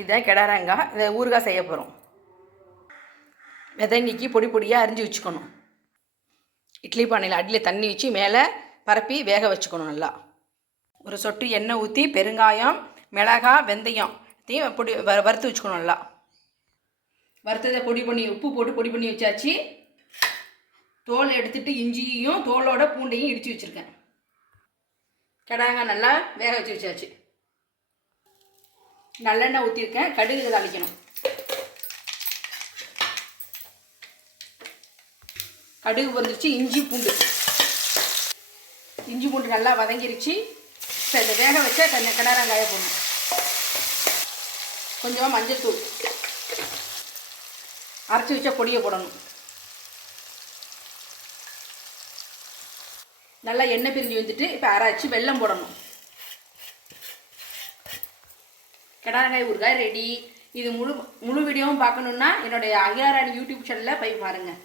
இதுதான் கிடாரங்காய் இந்த ஊறுகாய் செய்ய போகிறோம் விதங்கிக்கு பொடி பொடியாக அரிஞ்சு வச்சுக்கணும். இட்லி பானையில் அடியில் தண்ணி வச்சு மேலே பரப்பி வேக வச்சுக்கணும் நல்லா. ஒரு சொட்டு எண்ணெய் ஊற்றி பெருங்காயம் மிளகாய் வெந்தயம் தீ பொடி வ வறுத்து வச்சுக்கணும் நல்லா. வறுத்ததை பொடி பண்ணி உப்பு போட்டு பொடி பண்ணி வச்சாச்சு. தோல் எடுத்துட்டு இஞ்சியும் தோலோட பூண்டையும் இடித்து வச்சுருக்கேன். கிடாங்காய் நல்லா வேக வச்சு வச்சாச்சு. நல்லெண்ணெய் ஊற்றிருக்கேன் கடுகு தாளிக்கணும். கடுகு பொரிஞ்சிச்சு இஞ்சி பூண்டு. இஞ்சி பூண்டு நல்லா வதங்கிருச்சு. இப்போ இந்த வேக வச்சா கொஞ்சம் கிடாரங்காய போடணும். கொஞ்சமாக மஞ்சள் தூள். அரைச்சி வச்சா பொடியை போடணும். நல்லா எண்ணெய் பிரிஞ்சு வந்துட்டு இப்போ அரைச்சி வெல்லம் போடணும். கிடாரங்காய் ஊறுகாய் ரெடி இது முழு முழு வீடியோவும் பார்க்கணுன்னா என்னுடைய அகிலாராணி யூடியூப் சேனலில் போய் பாருங்கள்